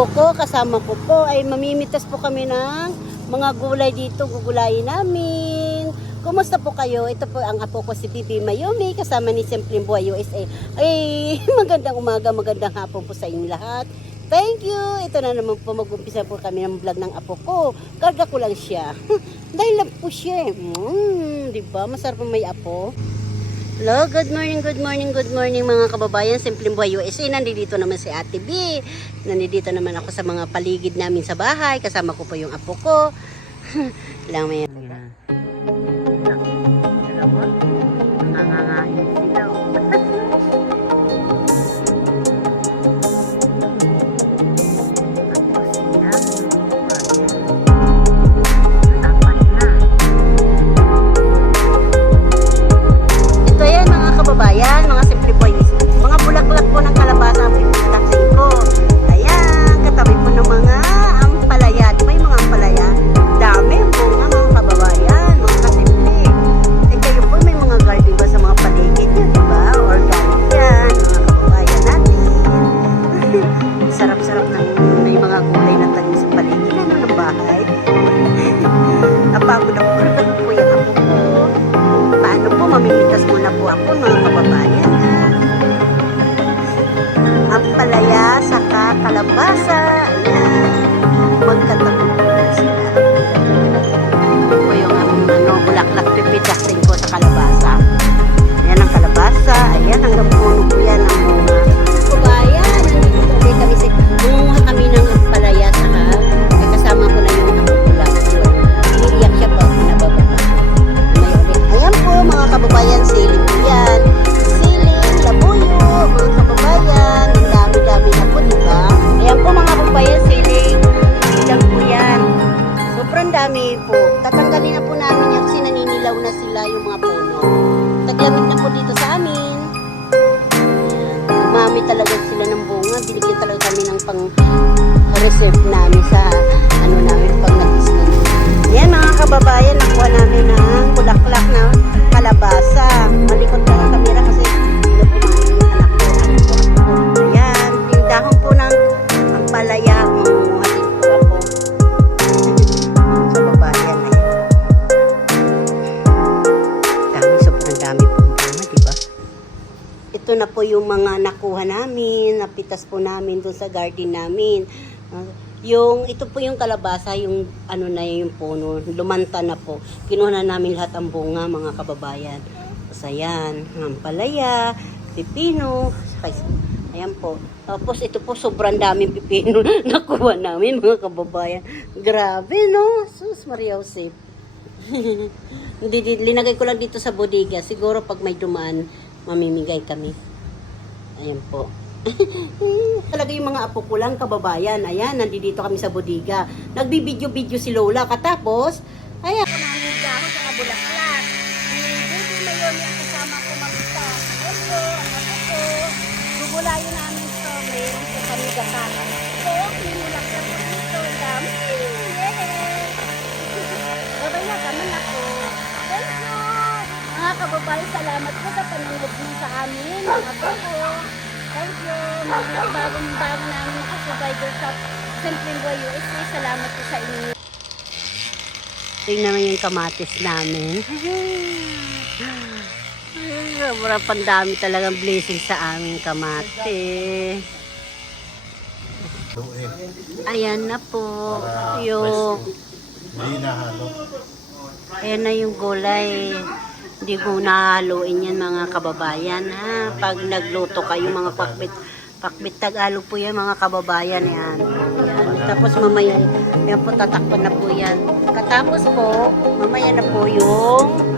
Ko, kasama ko po ay mamimitas po kami ng mga gulay dito, gugulayin namin. Kumusta po kayo? Ito po ang apo ko si Bibi Mayumi, kasama ni Simpleng Buhay USA. Ay, magandang umaga, magandang hapon po sa inyo lahat. Thank you! Ito na naman po, mag-umpisa po kami ng vlog ng apo ko. Karga ko lang siya. Dahil lang po siya. Diba? Masarap may apo. Hello, good morning mga kababayan. Simpleng Buhay USA. Nandito naman si Ate B. Nandito naman ako sa mga paligid namin sa bahay. Kasama ko po yung apo ko. Lang may nangangain sila. Kababayan, mga simple boys, mga bulaklak po ng kalabasa po yung taxing ko. Ayan, katabi po ng mga ampalaya. Di ba yung mga ampalaya? Dami po nga mga kababayan, mga kasimple. Eh kayo po may mga garden ba sa mga paligid nyo, di ba? Organic yan, mga kababayan natin. Sarap-sarap ng may mga gulay na tanim sa paligid ng bahay. Napagod ako po yung apo ko. Paano po, mamimitas muna po ako mga kababayan. Ampalaya, saka kalabasa. Ayan. Magkatabi po sila. Ito po yung bulaklak pipitasin ko sa kalabasa. Ayan ang kalabasa. Ayan, hanggang puno po yan ang mga kababayan. Nangunguha kami ng ampalaya, saka kasama ko na yung bulak. Iniiyak siya po, nabababa. Ayan po mga kababayan, siling po yan. Siling, labuyo, mga kababayan. Ang dami-dami na po, diba? Ayan po mga kababayan, siling. Silang po yan. Sobrang dami po. Tatanggalin na po namin yan kasi naninilaw na sila yung mga puno. Taglamig na po dito sa amin. Umami talaga sila ng bunga. Binigyan talaga kami ng pang-reserve namin sa namin pag nag-islam. Ayan mga kababayan, nakuha namin ng bulaklak na kalabasa. Malikot lang ang kamera kasi hindi po namin yung anak ko. Ayan, tindahon po ng ampalaya. Mamuhatid po ako. Kababayan na yan. Dami, sobrang dami po ang bunga, diba? Ito na po yung mga nakuha namin. Napitas po namin doon sa garden namin. Ito po yung kalabasa, yung yung puno, lumanta na po. Kinuha na namin lahat ang bunga, mga kababayan. Tapos ayan, ampalaya, pipino, ayan po. Tapos ito po, sobrang daming pipino nakuha namin, mga kababayan. Grabe, no? Sus, Maria Josep. Linagay ko lang dito sa bodega. Siguro pag may dumaan, mamimigay kami. Ayan po. Talaga yung mga apo ko lang, kababayan. Ayan, nandito kami sa bodega. Nagbibidyo-video si Lola. Katapos, ayan. Ako namin dahon sa kabulaklak. Bibi Mayumi ang kasama ko mamita. Ito, ang apo ko. Gugulayin namin ito. Mayroon po kami gata. Ito, may bulaklak po dito. Dami. Babay na kaman ako. Thank you. Mga kababayan, salamat po sa panonood mo sa amin. Mga apo ko. Thank you. Bagong namin nakasubider sa Simpleng Buhay USA. Salamat po sa inyo. Tingnan naman yung kamatis namin. Sobrang pandami talagang blessing sa aming kamatis. Ayan na po. Ayan na yung gulay. Hindi ko nahaluin yan mga kababayan, ha. Pag nagluto kayo mga pakbit Tagalog po yan mga kababayan, yan. Tapos mamaya yan po tatakpan na po yan. Katapos po mamaya na po yung